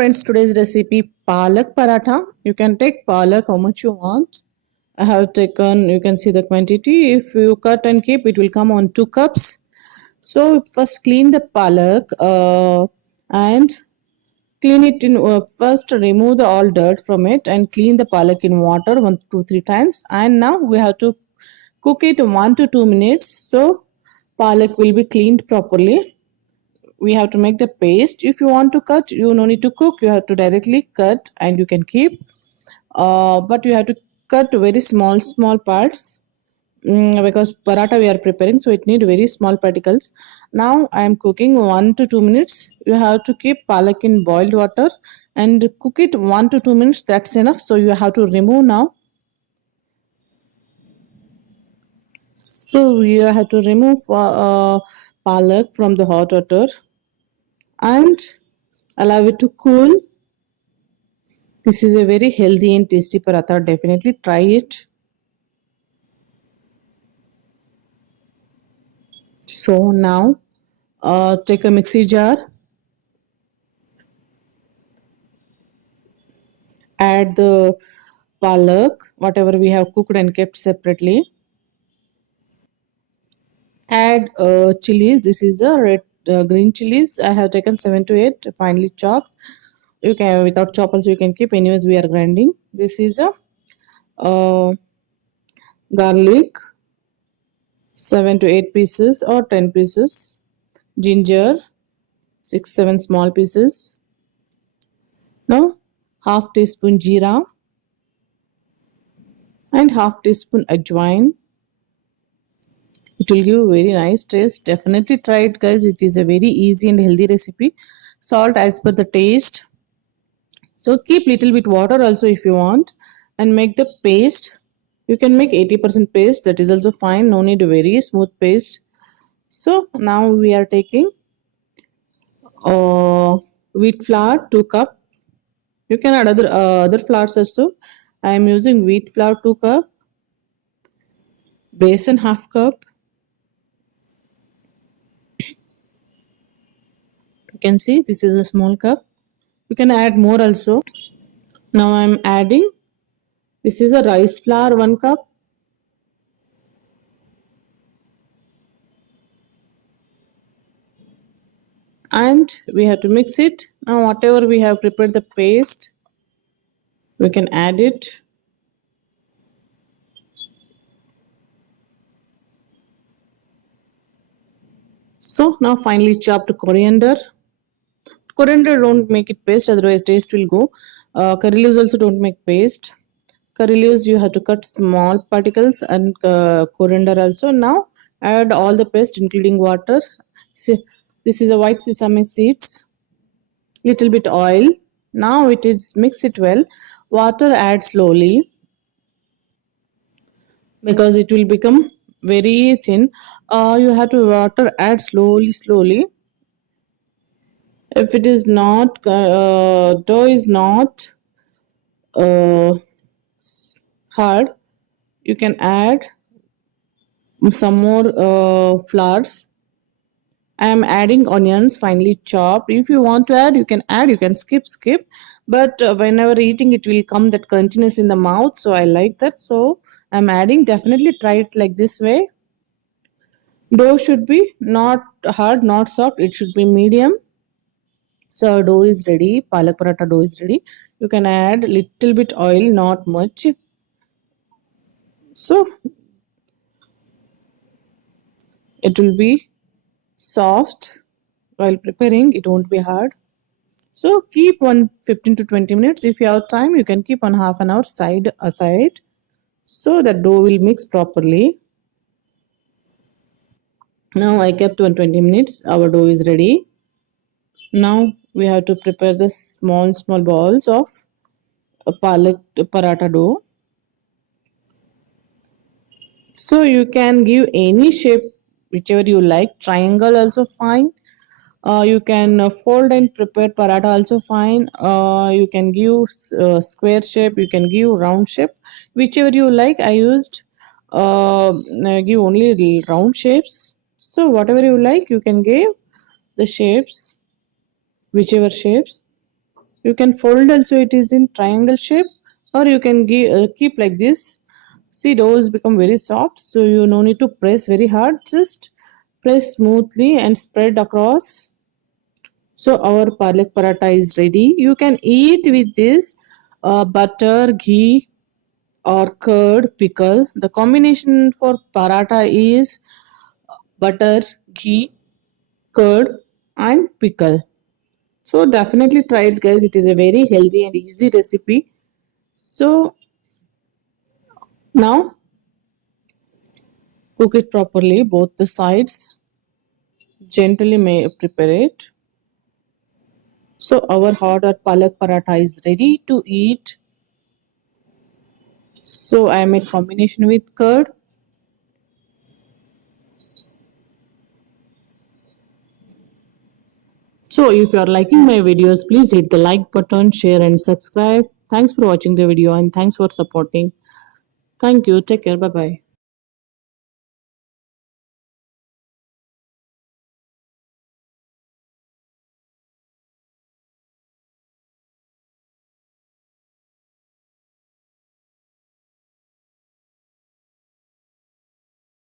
friends, today's recipe Palak Paratha. You can take Palak how much you want. I have taken, you can see the quantity. If you cut and keep, it will come on 2 cups. So first clean the Palak and clean it in, first remove the all dirt from it and clean the Palak in water 1 2 3 times. And now we have to cook it 1 to 2 minutes. So Palak will be cleaned properly. We have to make the paste. If you want to cut, you no need to cook, you have to directly cut and you can keep, but you have to cut very small parts, because paratha we are preparing, so it need very small particles. Now I am cooking 1 to 2 minutes. You have to keep palak in boiled water and cook it 1 to 2 minutes. That's enough. So you have to remove now. So you have to remove palak from the hot water and allow it to cool. This is a very healthy and tasty paratha. Definitely try it. So now take a mixie jar, add the palak, whatever we have cooked and kept separately. Add chilies. This is the red green chilies. I have taken 7 to 8 finely chopped. You can without chop also you can keep. Anyways, we are grinding. This is a garlic, 7 to 8 pieces or 10 pieces. Ginger, 6 7 small pieces. Now half teaspoon jeera and half teaspoon ajwain. It will give very nice taste. Definitely try it, guys. It is a very easy and healthy recipe. Salt as per the taste. So keep little bit water also if you want and make the paste. You can make 80% paste. That is also fine. No need a very smooth paste. So now we are taking wheat flour 2 cup. You can add other flours also. I am using wheat flour 2 cup. Besan half cup. You can see this is a small cup. You can add more also. Now I am adding, this is a rice flour 1 cup. And we have to mix it. Now whatever we have prepared the paste, we can add it. So now finely chopped coriander. Coriander don't make it paste, otherwise taste will go. Curry leaves also don't make paste. Curry leaves you have to cut small particles, and coriander also. Now add all the paste including water. See, this is a white sesame seeds. Little bit oil. Now it is mix it well. Water add slowly because it will become very thin. You have to water add slowly. If it is not dough is not uh, hard, you can add some more flours. I am adding onions finely chopped. If you want to add, you can add. You can skip. But whenever eating, it will come that crunchiness in the mouth. So I like that. So I'm adding. Definitely try it like this way. Dough should be not hard, not soft. It should be medium. So our dough is ready. Palak paratha dough is ready. You can add little bit oil, not much. So it will be soft while preparing. It won't be hard. So keep on 15 to 20 minutes. If you have time, you can keep on half an hour side aside so that dough will mix properly. Now I kept 120 minutes. Our dough is ready. Now we have to prepare the small balls of a palak paratha dough. So you can give any shape whichever you like. Triangle also fine. You can fold and prepare paratha also fine. You can give square shape. You can give round shape, whichever you like. I used I give only round shapes. So whatever you like, you can give the shapes, whichever shapes. You can fold also, it is in triangle shape, or you can keep like this. See, those become very soft, so you no need to press very hard, just press smoothly and spread across. So our palak paratha is ready. You can eat with this butter, ghee, or curd, pickle. The combination for paratha is butter, ghee, curd, and pickle. So definitely try it, guys. It is a very healthy and easy recipe. So now cook it properly, both the sides. Gently may prepare it. So our hot or palak paratha is ready to eat. So I made combination with curd. So if you are liking my videos, please hit the like button, share and subscribe. Thanks for watching the video and thanks for supporting. Thank you. Take care. Bye bye.